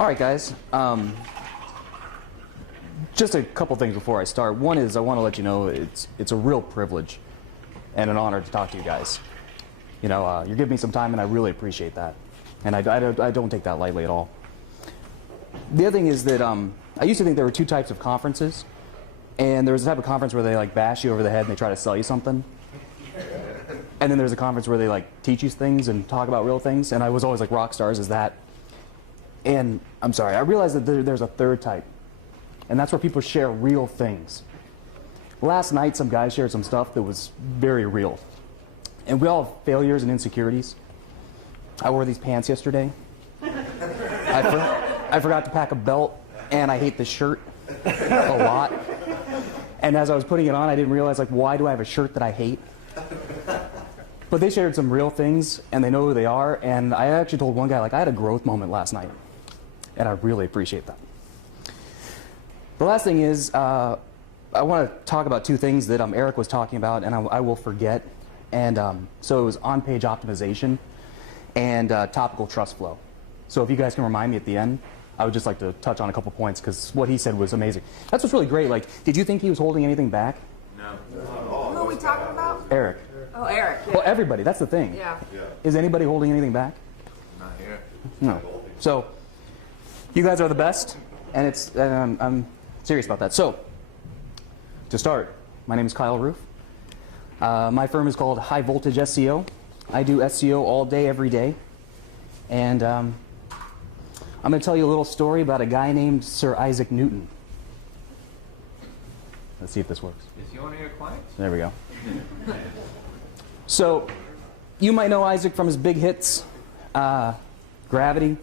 All right, guys. Just a couple things before I start. One is I want to let you know it's a real privilege and an honor to talk to you guys. You know, you're giving me some time, and I really appreciate that. And I don't take that lightly at all. The other thing is that I used to think there were two types of conferences. And there was a type of conference where they like bash you over the head and they try to sell you something. And then there's a conference where they like teach you things and talk about real things. And I was always like Rockstars is that. And I'm sorry, I realized that there's a third type. And that's where people share real things. Last night, some guy shared some stuff that was very real. And we all have failures and insecurities. I wore these pants yesterday. I forgot to pack a belt, and I hate this shirt a lot. And as I was putting it on, I didn't realize, like, why do I have a shirt that I hate? But they shared some real things, and they know who they are. And I actually told one guy, like, I had a growth moment last night. And I really appreciate that. The last thing is, I want to talk about two things that Eric was talking about, and I will forget. And so it was on-page optimization and topical trust flow. So if you guys can remind me at the end, I would just like to touch on a couple points, because what he said was amazing. That's what's really great. Like, did you think he was holding anything back? No. Not at all. Who are we talking about? Eric. Oh, Eric. Yeah. Well, everybody. That's the thing. Yeah. Is anybody holding anything back? Not here. No. So you guys are the best, and I'm serious about that. So to start, my name is Kyle Roof. My firm is called High Voltage SEO. I do SEO all day, every day. And I'm going to tell you a little story about a guy named Sir Isaac Newton. Let's see if this works. Is he one of your clients? There we go. So you might know Isaac from his big hits, gravity,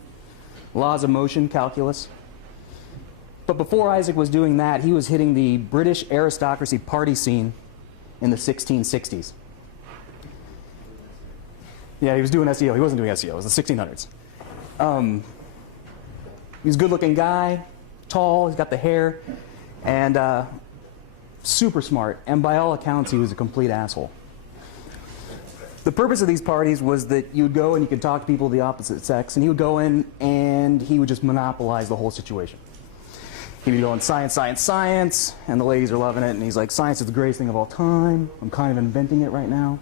laws of motion, calculus. But before Isaac was doing that, he was hitting the British aristocracy party scene in the 1660s. Yeah, he was doing SEO. He wasn't doing SEO. It was the 1600s. He's a good-looking guy, tall, he's got the hair, and super smart. And by all accounts, he was a complete asshole. The purpose of these parties was that you would go and you could talk to people of the opposite sex, and he would go in and he would just monopolize the whole situation. He'd be going, science, science, science, and the ladies are loving it, and he's like, science is the greatest thing of all time. I'm kind of inventing it right now.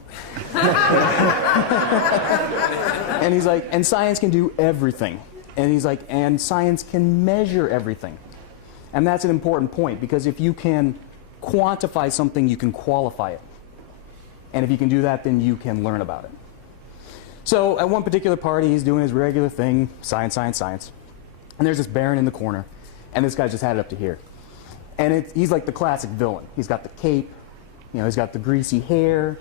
And he's like, and science can do everything. And he's like, and science can measure everything. And that's an important point, because if you can quantify something, you can qualify it. And if you can do that, then you can learn about it. So at one particular party, he's doing his regular thing, science, science, science. And there's this baron in the corner. And this guy just had it up to here. And he's like the classic villain. He's got the cape, you know, he's got the greasy hair.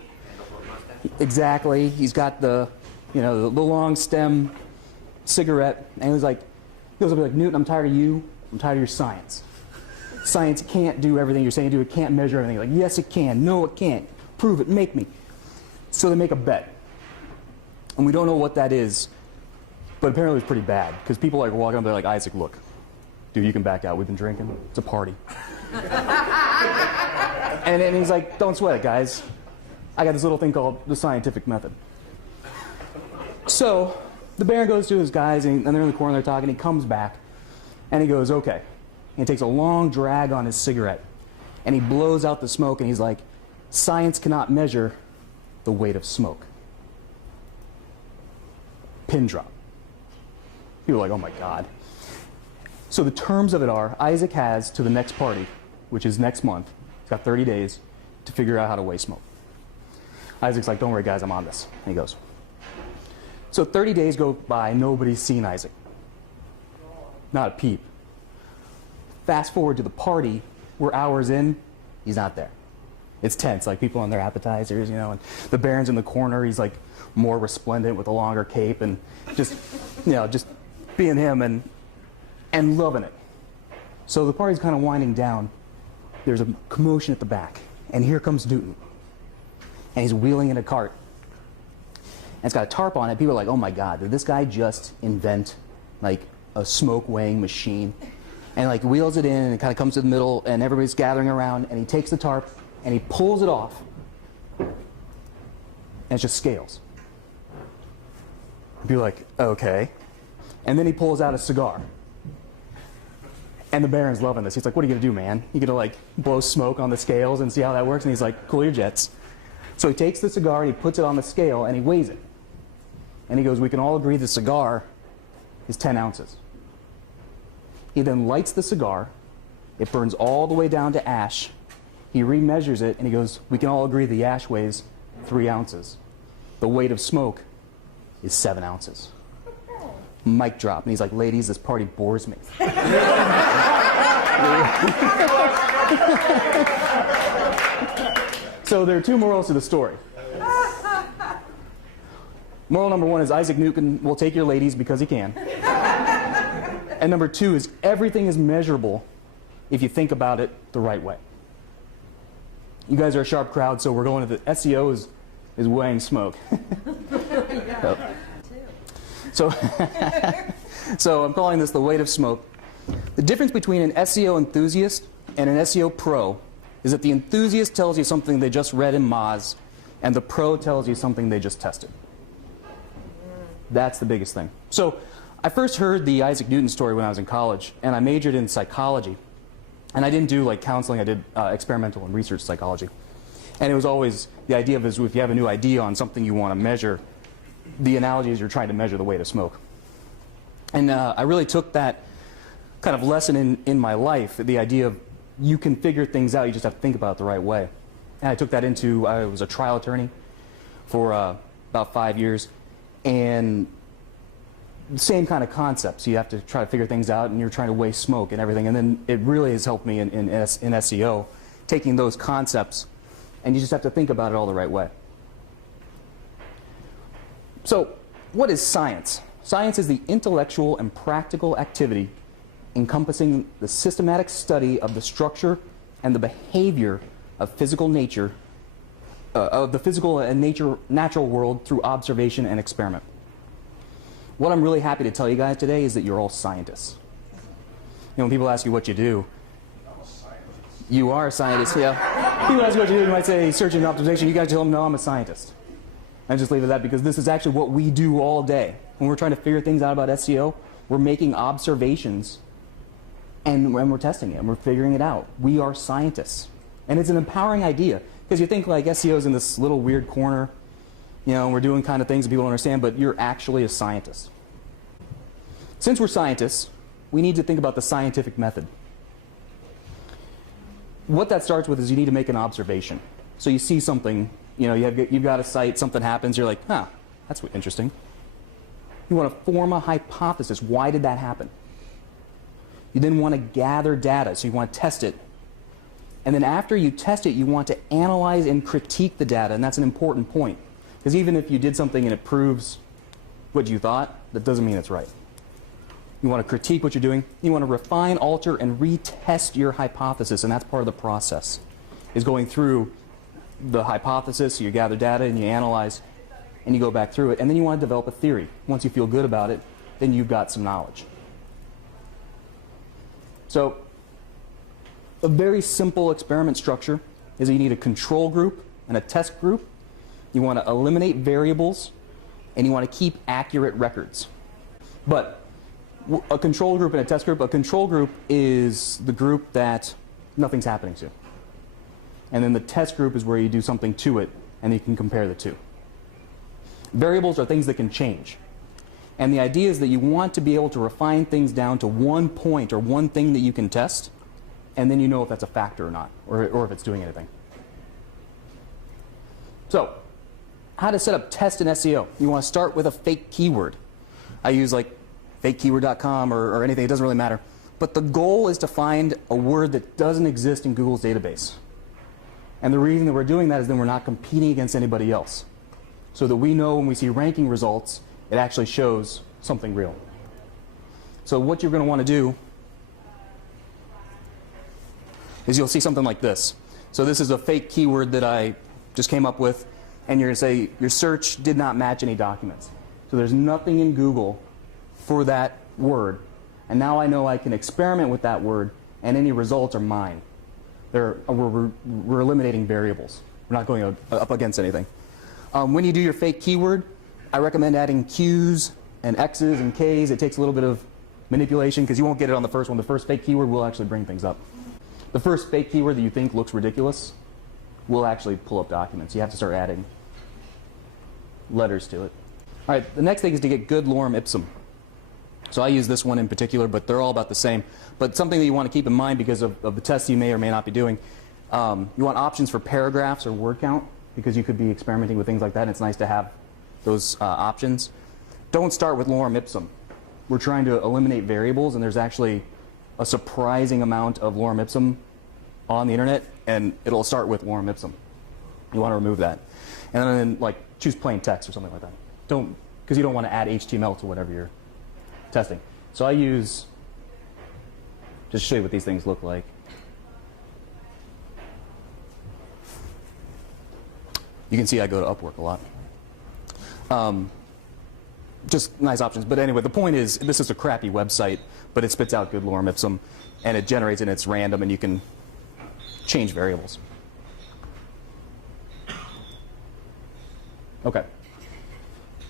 Exactly. He's got the, you know, the long stem cigarette. And he goes up like, Newton, I'm tired of you. I'm tired of your science. Science can't do everything you're saying to do. It can't measure everything. Like, yes, it can. No, it can't. Prove it. Make me. So they make a bet. And we don't know what that is, but apparently it's pretty bad, because people like walking up there like, Isaac, look. Dude, you can back out. We've been drinking. It's a party. and he's like, don't sweat it, guys. I got this little thing called the scientific method. So the baron goes to his guys, and they're in the corner, they're talking. He comes back, and he goes, okay. And he takes a long drag on his cigarette, and he blows out the smoke, and he's like, science cannot measure the weight of smoke. Pin drop. People are like, oh my God. So the terms of it are, Isaac has to the next party, which is next month, he's got 30 days to figure out how to weigh smoke. Isaac's like, don't worry guys, I'm on this. And he goes. So 30 days go by, nobody's seen Isaac. Not a peep. Fast forward to the party, we're hours in, he's not there. It's tense, like people on their appetizers, you know, and the baron's in the corner, he's like more resplendent with a longer cape and just, you know, just being him and loving it. So the party's kind of winding down. There's a commotion at the back, and here comes Newton. And he's wheeling in a cart. And it's got a tarp on it. People are like, oh my God, did this guy just invent like a smoke weighing machine? And like wheels it in, and it kind of comes to the middle, and everybody's gathering around, and he takes the tarp, and he pulls it off, and it's just scales. And people are like, okay. And then he pulls out a cigar. And the Baron's loving this. He's like, what are you going to do, man? You going to like blow smoke on the scales and see how that works? And he's like, cool your jets. So he takes the cigar, and he puts it on the scale, and he weighs it. And he goes, we can all agree the cigar is 10 ounces. He then lights the cigar. It burns all the way down to ash. He remeasures it, and he goes, we can all agree the ash weighs 3 ounces. The weight of smoke is 7 ounces. Mic drop. And he's like, ladies, this party bores me. So there are 2 morals to the story. Moral number 1 is Isaac Newton will take your ladies because he can. And number 2 is everything is measurable if you think about it the right way. You guys are a sharp crowd, so we're going to the SEO is weighing smoke. So, so I'm calling this the weight of smoke. The difference between an SEO enthusiast and an SEO pro is that the enthusiast tells you something they just read in Moz, and the pro tells you something they just tested. That's the biggest thing. So I first heard the Isaac Newton story when I was in college, and I majored in psychology. And I didn't do like counseling, I did experimental and research psychology. And it was always, the idea of is if you have a new idea on something you want to measure, the analogy is you're trying to measure the weight of smoke. And I really took that kind of lesson in my life, the idea of you can figure things out, you just have to think about it the right way. And I took that into, I was a trial attorney for about 5 years, and the same kind of concepts. You have to try to figure things out, and you're trying to weigh smoke and everything. And then it really has helped me in SEO, taking those concepts, and you just have to think about it all the right way. So, what is science? Science is the intellectual and practical activity encompassing the systematic study of the structure and the behavior of physical nature, of the physical and natural world through observation and experiment. What I'm really happy to tell you guys today is that you're all scientists. You know, when people ask you what you do, you are a scientist, yeah. People ask you what you do, you might say search and observation. You guys tell them, no, I'm a scientist. And just leave it at that, because this is actually what we do all day. When we're trying to figure things out about SEO, we're making observations and we're testing it and we're figuring it out. We are scientists. And it's an empowering idea, because you think like SEO's in this little weird corner, you know, we're doing kind of things that people don't understand, but you're actually a scientist. Since we're scientists, we need to think about the scientific method. What that starts with is you need to make an observation. So you see something, you know, you've got a site, something happens, you're like, huh, that's interesting. You want to form a hypothesis. Why did that happen? You then want to gather data, so you want to test it. And then after you test it, you want to analyze and critique the data, and that's an important point. Because even if you did something and it proves what you thought, that doesn't mean it's right. You want to critique what you're doing. You want to refine, alter, and retest your hypothesis, and that's part of the process, is going through the hypothesis. So you gather data and you analyze, and you go back through it, and then you want to develop a theory. Once you feel good about it, then you've got some knowledge. So a very simple experiment structure is that you need a control group and a test group. You want to eliminate variables, and you want to keep accurate records. But a control group and a test group, a control group is the group that nothing's happening to. And then the test group is where you do something to it, and you can compare the two. Variables are things that can change. And the idea is that you want to be able to refine things down to one point or one thing that you can test, and then you know if that's a factor or not, or if it's doing anything. So, how to set up test in SEO. You want to start with a fake keyword. I use like fakekeyword.com or anything, it doesn't really matter. But the goal is to find a word that doesn't exist in Google's database. And the reason that we're doing that is then we're not competing against anybody else. So that we know when we see ranking results, it actually shows something real. So what you're going to want to do is you'll see something like this. So this is a fake keyword that I just came up with, and you're going to say your search did not match any documents. So there's nothing in Google for that word, and now I know I can experiment with that word, and any results are mine. We're eliminating variables. We're not going up against anything. When you do your fake keyword, I recommend adding Q's and X's and K's. It takes a little bit of manipulation, because you won't get it on the first one. The first fake keyword will actually bring things up. The first fake keyword that you think looks ridiculous will actually pull up documents. You have to start adding letters to it. All right, the next thing is to get good lorem ipsum. So I use this one in particular, but they're all about the same. But something that you want to keep in mind because of the tests you may or may not be doing, you want options for paragraphs or word count, because you could be experimenting with things like that, and it's nice to have those options. Don't start with lorem ipsum. We're trying to eliminate variables, and there's actually a surprising amount of lorem ipsum on the internet, and it'll start with lorem ipsum. You want to remove that. And then like choose plain text or something like that. Don't, because you don't want to add HTML to whatever you're testing. So I use, just to show you what these things look like. You can see I go to Upwork a lot. Just nice options. But anyway, the point is, this is a crappy website, but it spits out good lorem ipsum, and it generates and it's random, and you can change variables. Okay.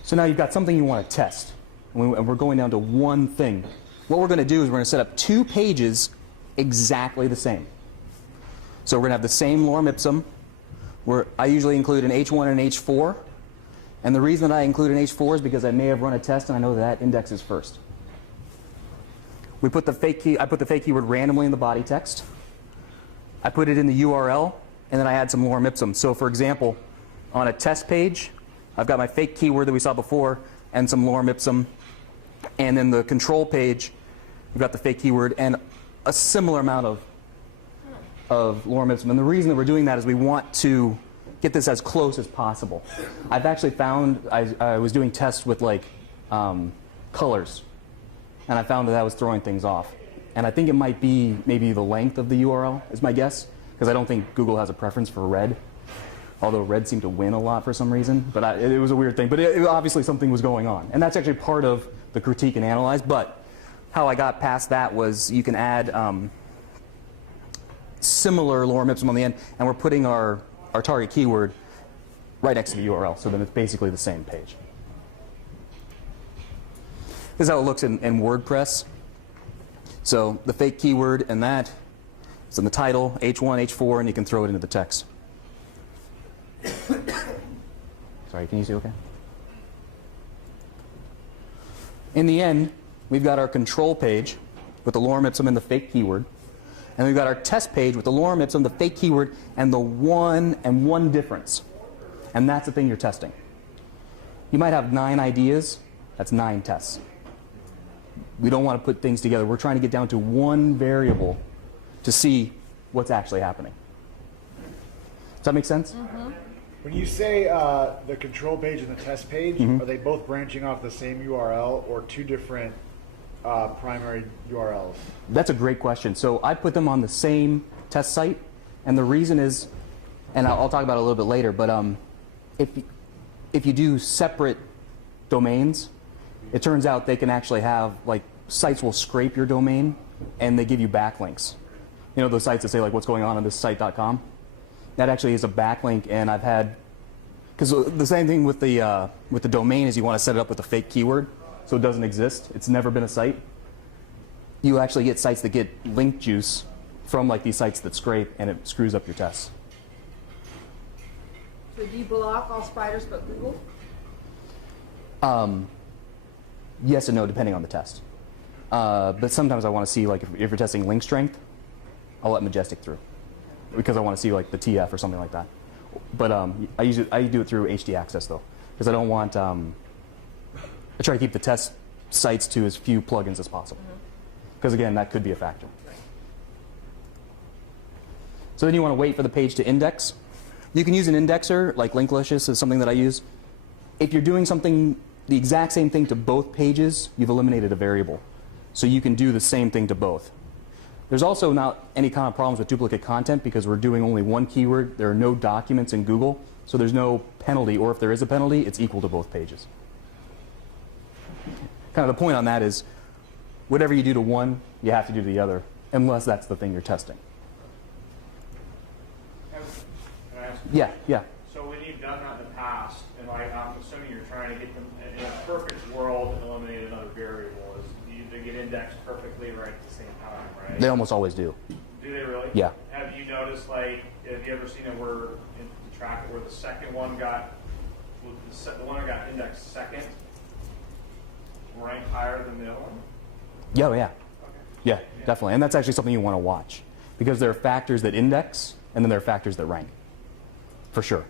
So now you've got something you want to test, and we're going down to one thing. What we're going to do is we're going to set up 2 pages exactly the same. So we're going to have the same lorem ipsum. I usually include an H1 and an H4. And the reason that I include an H4 is because I may have run a test and I know that index is first. I put the fake keyword randomly in the body text. I put it in the URL, and then I add some lorem ipsum. So for example, on a test page, I've got my fake keyword that we saw before and some lorem ipsum. And then the control page, we've got the fake keyword and a similar amount of lorem ipsum. And the reason that we're doing that is we want to get this as close as possible. I've actually found, I was doing tests with like colors, and I found that was throwing things off. And I think it might be maybe the length of the URL is my guess, because I don't think Google has a preference for red, although red seemed to win a lot for some reason. But it was a weird thing. But obviously something was going on. And that's actually part of the critique and analyze. But how I got past that was you can add similar lorem ipsum on the end, and we're putting our target keyword right next to the URL, so then it's basically the same page. This is how it looks in WordPress. So the fake keyword and that is in the title, H1, H4, and you can throw it into the text. Sorry, can you see okay? In the end, we've got our control page with the lorem ipsum and the fake keyword. And we've got our test page with the lorem ipsum, the fake keyword, and the one difference. And that's the thing you're testing. You might have 9 ideas. That's 9 tests. We don't want to put things together. We're trying to get down to one variable to see what's actually happening. Does that make sense? Mm-hmm. When you say the control page and the test page, are they both branching off the same URL or 2 different primary URLs? That's a great question. So I put them on the same test site, and the reason is, and I'll talk about it a little bit later, but if you do separate domains, it turns out they can actually have, like, sites will scrape your domain, and they give you backlinks. You know those sites that say, like, what's going on this site.com? That actually is a backlink, and I've had, because the same thing with the domain is you want to set it up with a fake keyword, so it doesn't exist. It's never been a site. You actually get sites that get link juice from like these sites that scrape, and it screws up your tests. So do you block all spiders but Google? Yes and no, depending on the test. But sometimes I want to see, like, if you're testing link strength, I'll let Majestic through, because I want to see like the TF or something like that. But I do it through HD access though, because I don't want. I try to keep the test sites to as few plugins as possible, because again, that could be a factor. So then you want to wait for the page to index. You can use an indexer, like Linklicious is something that I use. If you're doing something, the exact same thing to both pages, you've eliminated a variable. So you can do the same thing to both. There's also not any kind of problems with duplicate content, because we're doing only one keyword. There are no documents in Google, so there's no penalty, or if there is a penalty, it's equal to both pages. Kind of the point on that is, whatever you do to one, you have to do to the other, unless that's the thing you're testing. Can I ask Yeah, yeah. So when you've done that in the past, and I'm assuming you're trying to get them in a perfect world and eliminate another variable, is they get indexed perfectly right at the same time, right? They almost always do. Do they really? Yeah. Have you noticed, like, have you ever seen it where in the tracker where the second one got, the one that got indexed second ranked higher than the other one? Yeah, yeah. Okay. Yeah, definitely. And that's actually something you want to watch because there are factors that index and then there are factors that rank, for sure.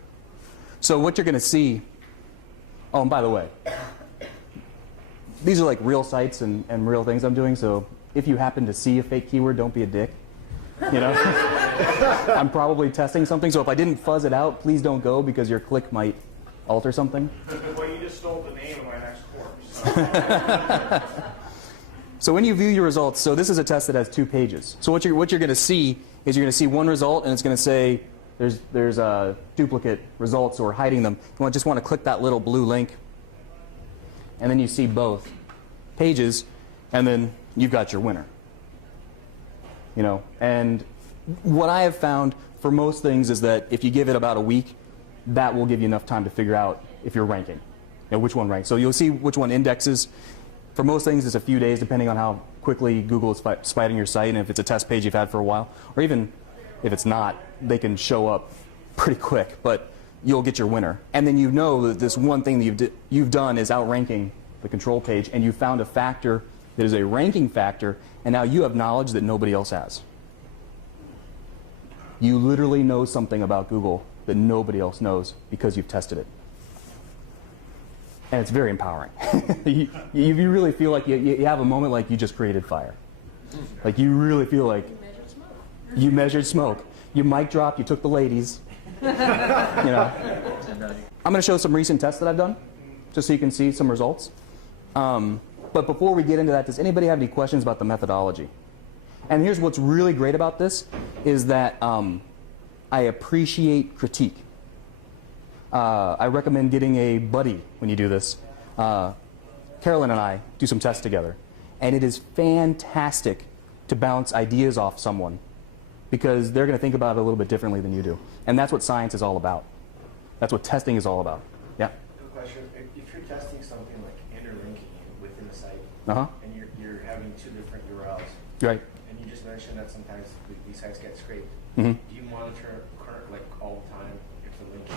So what you're going to see, oh, and by the way, these are like real sites and real things I'm doing, so if you happen to see a fake keyword, don't be a dick. You know? I'm probably testing something, so if I didn't fuzz it out, please don't go because your click might alter something. Well, you just stole the name of my next course. So. So when you view your results, so this is a test that has 2 pages. So what you're going to see is you're going to see one result and it's going to say there's duplicate results or hiding them. You just want to click that little blue link and then you see both pages and then you've got your winner. You know, and what I have found for most things is that if you give it about a week, that will give you enough time to figure out if you're ranking, you know, which one ranks. So you'll see which one indexes. For most things, it's a few days, depending on how quickly Google is spiting your site, and if it's a test page you've had for a while, or even if it's not, they can show up pretty quick, but you'll get your winner. And then you know that this one thing that you've done is outranking the control page, and you found a factor that is a ranking factor, and now you have knowledge that nobody else has. You literally know something about Google that nobody else knows because you've tested it. And it's very empowering. you really feel like you have a moment like you just created fire. Like you really feel like you measured smoke. You mic dropped, you took the ladies. You know. I'm going to show some recent tests that I've done, just so you can see some results. But before we get into that, does anybody have any questions about the methodology? And here's what's really great about this, is that I appreciate critique. I recommend getting a buddy when you do this. Carolyn and I do some tests together. And it is fantastic to bounce ideas off someone because they're going to think about it a little bit differently than you do. And that's what science is all about. That's what testing is all about. Yeah? Good question. If you're testing something like interlinking within the site, Uh-huh. and you're having 2 different URLs, Right. and you just mentioned that sometimes these sites get scraped, Mm-hmm. do you monitor like all the time if the linking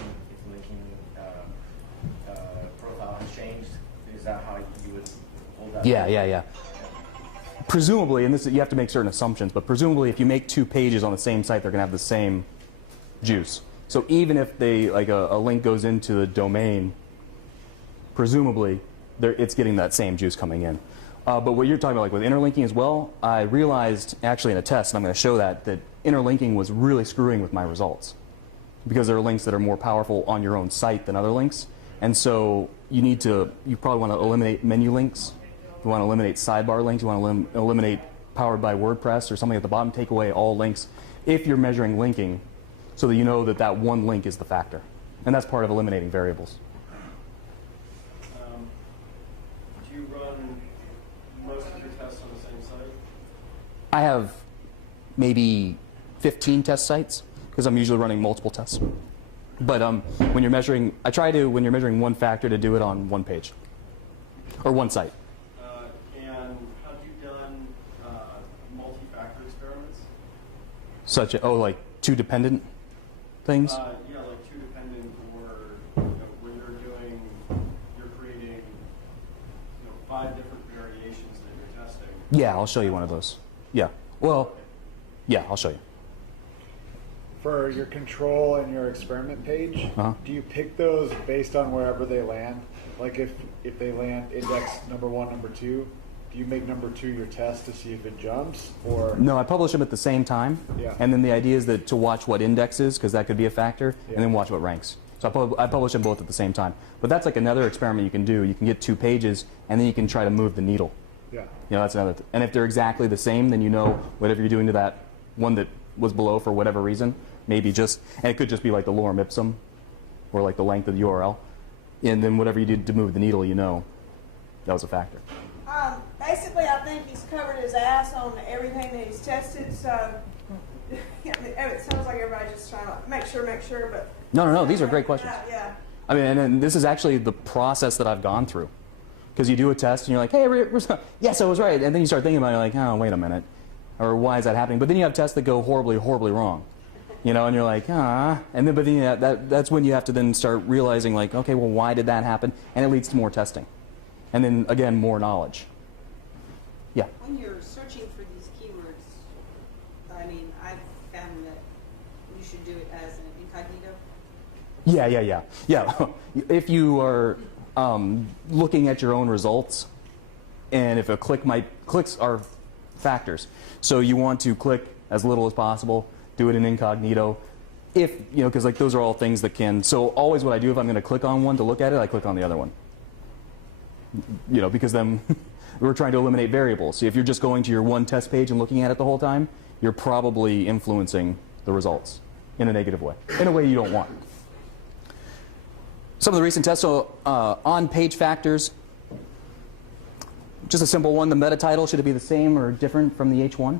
profile has changed? Is that how you would hold that? Yeah. Presumably, and this you have to make certain assumptions, but presumably if you make 2 pages on the same site, they're going to have the same juice. So even if they like a link goes into the domain, presumably it's getting that same juice coming in. But what you're talking about, like with interlinking as well, I realized actually in a test, and I'm going to show that interlinking was really screwing with my results because there are links that are more powerful on your own site than other links. And so you probably want to eliminate menu links. You want to eliminate sidebar links. You want to eliminate powered by WordPress or something at the bottom. Take away all links if you're measuring linking so that you know that one link is the factor. And that's part of eliminating variables. Do you run most of your tests on the same site? I have maybe 15 test sites because I'm usually running multiple tests. But when you're measuring, when you're measuring one factor, to do it on one page or one site. And have you done multi-factor experiments? Like 2 dependent things? Yeah, like 2 dependent, or where you're creating 5 different variations that you're testing. Yeah, I'll show you one of those. Yeah. Well, yeah, I'll show you. For your control and your experiment page, Uh-huh. do you pick those based on wherever they land? Like if they land index number 1, number 2, do you make number 2 your test to see if it jumps, or? No, I publish them at the same time. Yeah. And then the idea is that to watch what indexes, because that could be a factor, Yeah. and then watch what ranks. So I publish them both at the same time. But that's like another experiment you can do. You can get 2 pages, and then you can try to move the needle. Yeah. That's another. And if they're exactly the same, then you know whatever you're doing to that one that was below for whatever reason, maybe and it could just be like the lorem ipsum, or like the length of the URL. And then whatever you did to move the needle, that was a factor. Basically, I think he's covered his ass on everything that he's tested, so it sounds like everybody's just trying to make sure, but... No, these are great questions. Yeah. I mean, and this is actually the process that I've gone through. Because you do a test and you're like, hey, yes, I was right. And then you start thinking about it, you're like, oh, wait a minute. Or why is that happening? But then you have tests that go horribly, horribly wrong. You know, and you're like, ah. And then, but then that's when you have to then start realizing, like, okay, well, why did that happen? And it leads to more testing. And then, again, more knowledge. Yeah? When you're searching for these keywords, I mean, I've found that you should do it as an incognito. Yeah. If you are looking at your own results, and if a clicks are factors. So you want to click as little as possible, do it in incognito. If, you know, because like those are all things that can, so always what I do if I'm going to click on one to look at it, I click on the other one. You know, because then we're trying to eliminate variables. So if you're just going to your one test page and looking at it the whole time, you're probably influencing the results in a negative way, in a way you don't want. Some of the recent tests, so on page factors, just a simple one, the meta title, should it be the same or different from the H1?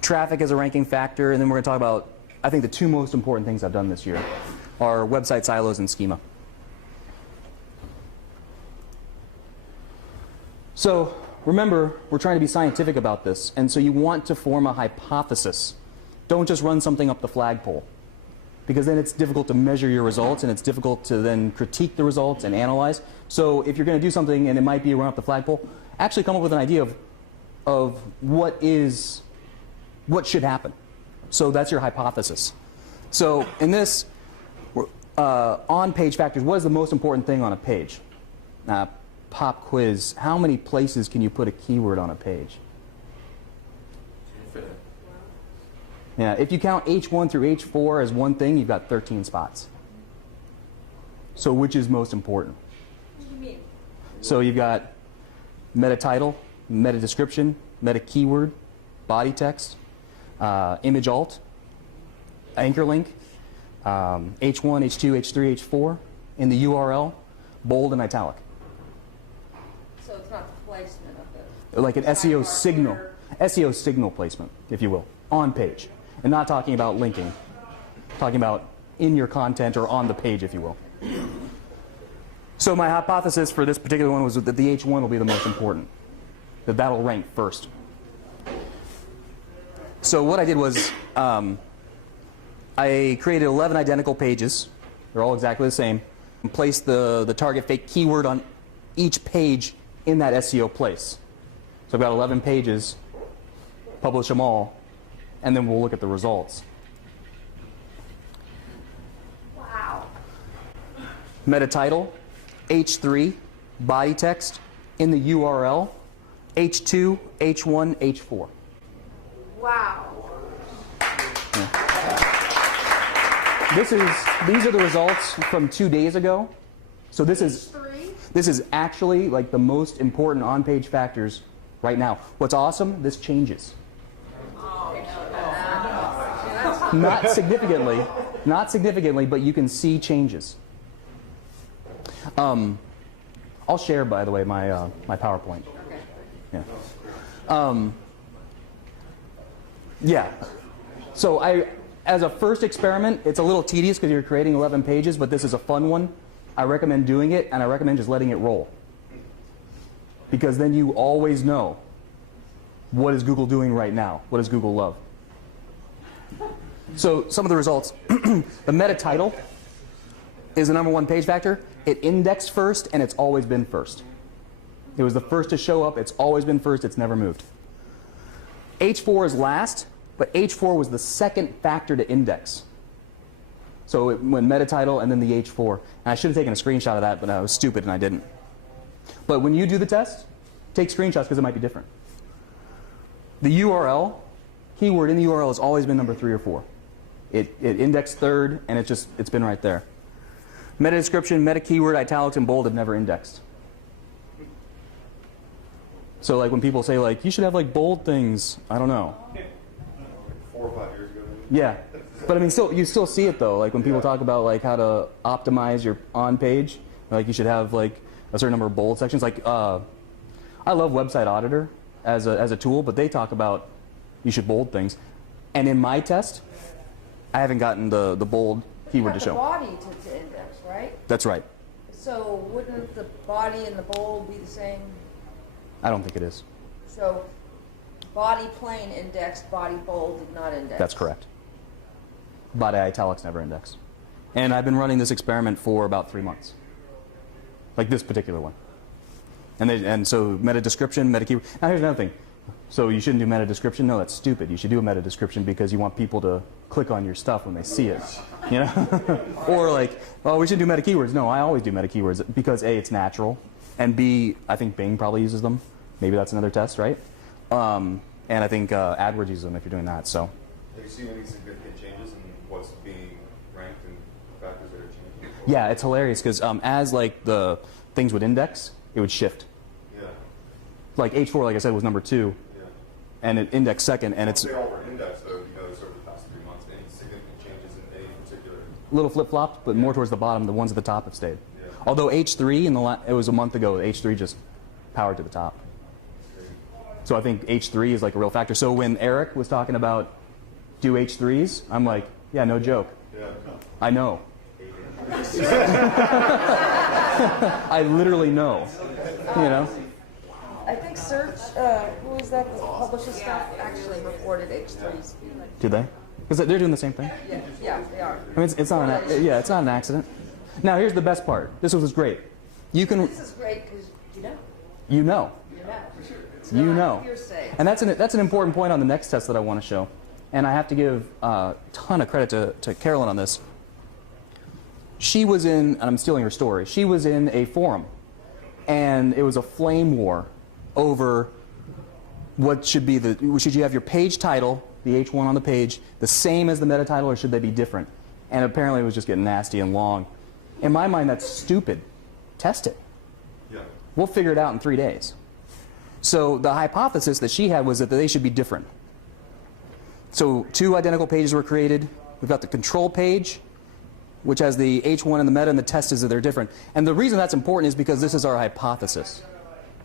Traffic as a ranking factor, and then we're going to talk about, I think the two most important things I've done this year are website silos and schema. So remember, we're trying to be scientific about this, and so you want to form a hypothesis. Don't just run something up the flagpole, because then it's difficult to measure your results, and it's difficult to then critique the results and analyze. So if you're going to do something, and it might be run up the flagpole, actually come up with an idea of what should happen. So that's your hypothesis. So in this, on-page factors, what is the most important thing on a page? Pop quiz. How many places can you put a keyword on a page? Infinite. Yeah, if you count H1 through H4 as one thing, you've got 13 spots. So which is most important? What do you mean? So you've got meta title, meta description, meta keyword, body text, image alt, anchor link, H1, H2, H3, H4, in the URL, bold and italic. So it's not the placement of the... Like an SEO sidebar signal, footer. SEO signal placement, if you will, on page. And not talking about linking, talking about in your content or on the page, if you will. So my hypothesis for this particular one was that the H1 will be the most important, that that'll rank first. So what I did was I created 11 identical pages. They're all exactly the same. And placed the target fake keyword on each page in that SEO place. So I've got 11 pages, publish them all, and then we'll look at the results. Wow. Meta title, H3, body text, in the URL, H2, H1, H4. Wow. These are the results from 2 days ago. So this is actually like the most important on-page factors right now. What's awesome, this changes. Not significantly, but you can see changes. I'll share, by the way, my PowerPoint. Yeah. Yeah. So as a first experiment, it's a little tedious because you're creating 11 pages, but this is a fun one. I recommend doing it, and I recommend just letting it roll. Because then you always know, what is Google doing right now? What does Google love? So some of the results. The meta title is the #1 page factor. It indexed first, and it's always been first. It was the first to show up. It's always been first. It's never moved. H4 is last, but H4 was the second factor to index. So it went meta title and then the H4. And I should have taken a screenshot of that, but I was stupid and I didn't. But when you do the test, take screenshots because it might be different. The URL, keyword in the URL has always been number 3 or 4. It indexed third, and it's been right there. Meta description, meta keyword, italics, and bold have never indexed. So like when people say like, you should have like bold things, I don't know. 4 or 5 years ago. Yeah, but I mean, you still see it though. Like when people talk about like how to optimize your on page, like you should have like a certain number of bold sections. Like I love Website Auditor as a tool, but they talk about you should bold things. And in my test, I haven't gotten the bold keyword to show. The body to index, right? That's right. So wouldn't the body and the bold be the same? I don't think it is. So body plain indexed, body bold did not index. That's correct. Body italics never index. And I've been running this experiment for about 3 months. Like this particular one. And so meta description, meta keyword. Now here's another thing. So you shouldn't do meta description? No, that's stupid. You should do a meta description because you want people to click on your stuff when they see it. You know? Or like, oh, we should do meta keywords. No, I always do meta keywords because A, it's natural, and B, I think Bing probably uses them. Maybe that's another test, right? And I think AdWords uses them if you're doing that. So. Have you seen any significant changes in what's being ranked and factors that are changing? Yeah, it's hilarious because as like the things would index, it would shift. Yeah. Like H4, like I said, was number 2, Yeah. and it indexed second, and it's They all were indexed though, over the past 3 months. Any significant changes in any particular? a little flip-flopped, but more towards the bottom. The ones at the top have stayed. Yeah. Although H3, it was a month ago, H3 just powered to the top. So I think H3 is like a real factor. So when Eric was talking about do H3s, I'm like, yeah, no joke. Yeah. I know. I literally know. You know? I think Search, who was that that publishes stuff, actually reported H3s. Do they? Because they're doing the same thing. Yeah, they are. I mean, it's not it's not an accident. Now, here's the best part. This was great. You can. This is great because you know. You know. You know. It's You not know. hearsay. And that's an important point on the next test that I want to show. And I have to give a ton of credit to Carolyn on this. She was in, and I'm stealing her story, she was in a forum. And it was a flame war over what should be should you have your page title, the H1 on the page, the same as the meta title, or should they be different? And apparently it was just getting nasty and long. In my mind, that's stupid. Test it. Yeah. We'll figure it out in 3 days. So the hypothesis that she had was that they should be different. So 2 identical pages were created. We've got the control page, which has the H1 and the meta, and the test is that they're different. And the reason that's important is because this is our hypothesis.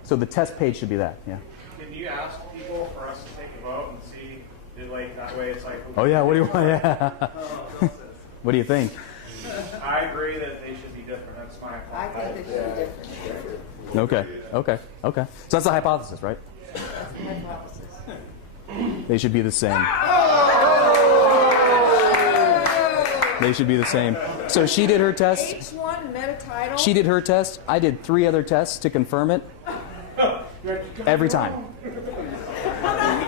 So the test page should be that, yeah. Can you ask people for us to take a vote and see, like, that way it's like... Oh yeah, what do you want? Yeah. What do you think? I agree that they should be different. That's my I think they should be different. Okay. So that's the hypothesis, right? That's the hypothesis. They should be the same. They should be the same. So she did her test. H1 meta title. She did her test. I did 3 other tests to confirm it. Every time.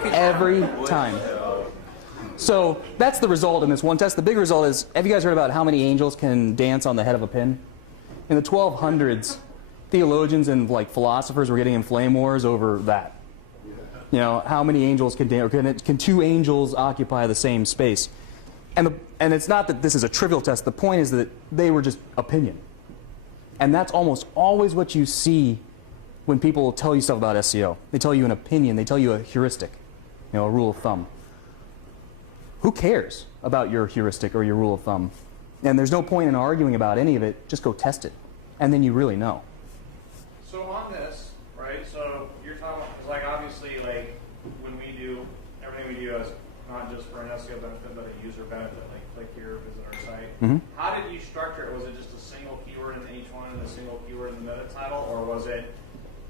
Every time. So that's the result in this one test. The big result is, have you guys heard about how many angels can dance on the head of a pin? In the 1200s, theologians and like philosophers were getting in flame wars over that. You know, how many angels can dance, or can 2 angels occupy the same space? And it's not that this is a trivial test. The point is that they were just opinion. And that's almost always what you see when people tell you stuff about SEO. They tell you an opinion. They tell you a heuristic, you know, a rule of thumb. Who cares about your heuristic or your rule of thumb? And there's no point in arguing about any of it. Just go test it. And then you really know. So on this, right, so you're talking about, because like obviously like when we do, everything we do is not just for an SEO benefit, but a user benefit, like click here, visit our site. Mm-hmm. How did you structure it? Was it just a single keyword in the H1 and a single keyword in the meta title, or was it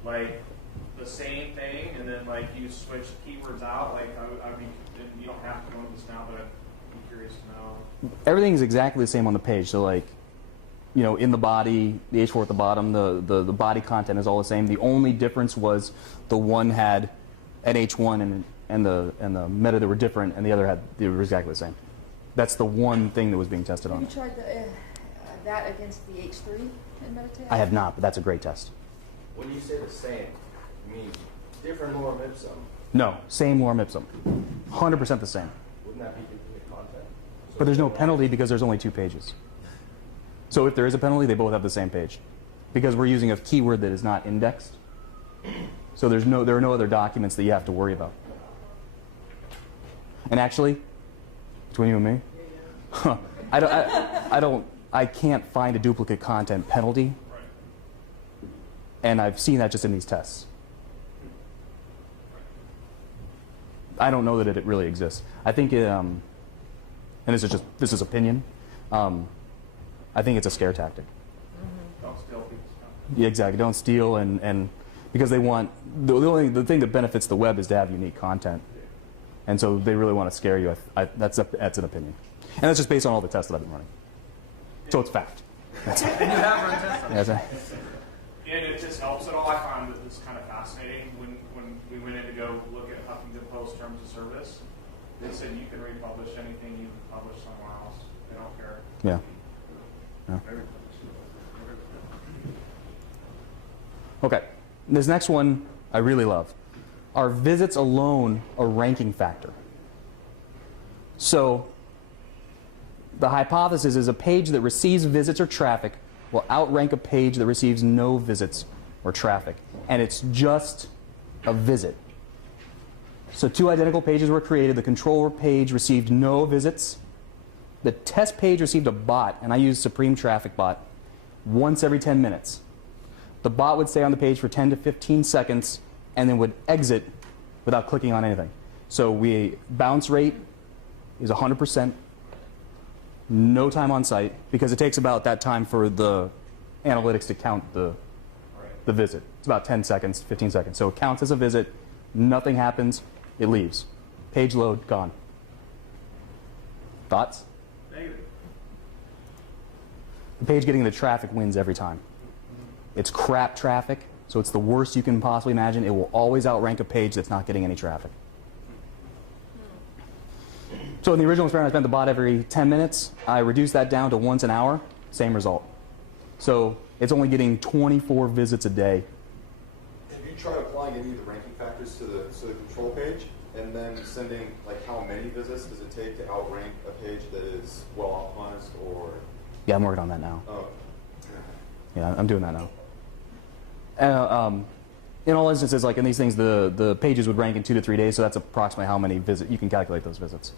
like the same thing and then like you switch keywords out? Like I mean, you don't have to go into this now, but I'd be curious to know. Everything is exactly the same on the page. So like, you know, in the body, the H4 at the bottom, the body content is all the same. The only difference was the one had an H1 and the meta that were different, and the other they were exactly the same. That's the one thing that was being tested on. Have you tried that against the H3 in Meditate? I have not, but that's a great test. When you say the same, you mean different lorem ipsum? No, same lorem ipsum. 100% the same. Wouldn't that be duplicate content? So But there's no penalty because there's only 2 pages. So if there is a penalty, they both have the same page. Because we're using a keyword that is not indexed. So there are no other documents that you have to worry about. And actually, between you and me, I can't find a duplicate content penalty. And I've seen that just in these tests. I don't know that it really exists. I think, and this is opinion. I think it's a scare tactic. Don't steal people's Yeah, exactly. Don't steal, and because they want the thing that benefits the web is to have unique content, and so they really want to scare you. That's an opinion, and that's just based on all the tests that I've been running. So it's fact. That's it. And you have run tests on it. That's it. And it just helps at all. I found that this kind of fascinating when we went in to go look at Huffington Post terms of service. They said you can republish anything you publish somewhere else. They don't care. Yeah. Okay. This next one I really love. Are visits alone a ranking factor? So the hypothesis is a page that receives visits or traffic will outrank a page that receives no visits or traffic. And it's just a visit. So 2 identical pages were created. The control page received no visits. The test page received a bot, and I used Supreme Traffic Bot, once every 10 minutes. The bot would stay on the page for 10 to 15 seconds and then would exit without clicking on anything. So bounce rate is 100%, no time on site, because it takes about that time for the analytics to count the visit. It's about 10 seconds, 15 seconds. So it counts as a visit, nothing happens, it leaves. Page load, gone. Thoughts? Negative. The page getting the traffic wins every time. It's crap traffic, so it's the worst you can possibly imagine. It will always outrank a page that's not getting any traffic. So in the original experiment, I spent the bot every 10 minutes. I reduced that down to once an hour, same result. So it's only getting 24 visits a day. Have you tried applying any of the ranking factors to the control page, and then sending, like, how many visits does it take to outrank a page that is well optimized, or? Yeah, I'm working on that now. Oh. Yeah, I'm doing that now. In all instances, like in these things, the pages would rank in 2 to 3 days, so that's approximately how many visits. You can calculate those visits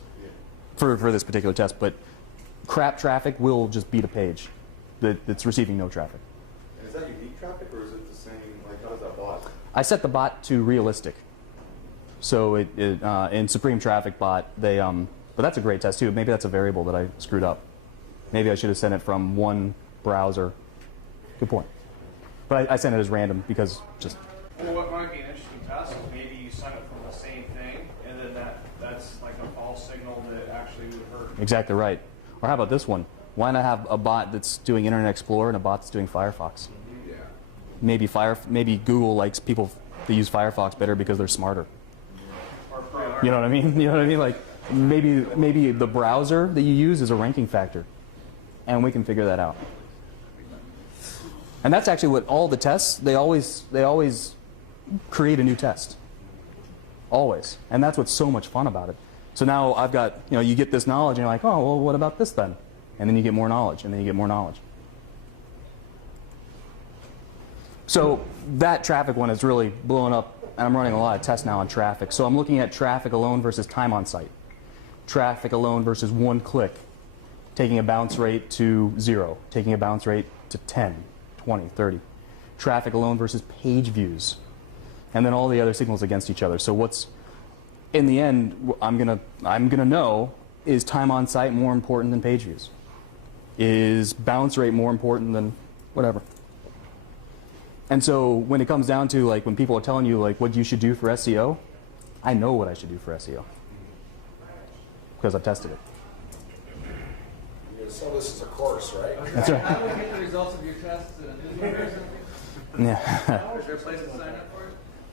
for this particular test. But crap traffic will just beat a page that's receiving no traffic. And is that unique traffic, or is it the same? Like, how does that bot? I set the bot to realistic. So in Supreme Traffic Bot, but that's a great test too. Maybe that's a variable that I screwed up. Maybe I should have sent it from one browser. Good point. But I sent it as random because just. Well, what might be an interesting test is maybe you send it from the same thing, and then that's like a false signal that actually would hurt. Exactly right. Or how about this one? Why not have a bot that's doing Internet Explorer and a bot that's doing Firefox? Yeah. Maybe Google likes people that use Firefox better because they're smarter. You know what I mean? You know what I mean? Like maybe the browser that you use is a ranking factor, and we can figure that out. And that's actually what all the tests, they always create a new test. Always. And that's what's so much fun about it. So now I've got, you get this knowledge and you're like, oh, well, what about this then? And then you get more knowledge, and then you get more knowledge. So that traffic one is really blowing up, and I'm running a lot of tests now on traffic. So I'm looking at traffic alone versus time on site. Traffic alone versus 1 click. Taking a bounce rate to 0. Taking a bounce rate to 10. 20, 30. Traffic alone versus page views. And then all the other signals against each other. So what's, in the end, I'm gonna know, is time on site more important than page views? Is bounce rate more important than whatever? And so when it comes down to, like, when people are telling you, like, what you should do for SEO, I know what I should do for SEO. Because I've tested it. So this is a course, right? That's right. How do we get the results of your tests in a newsletter or something? Yeah. Is there a place to sign up for it?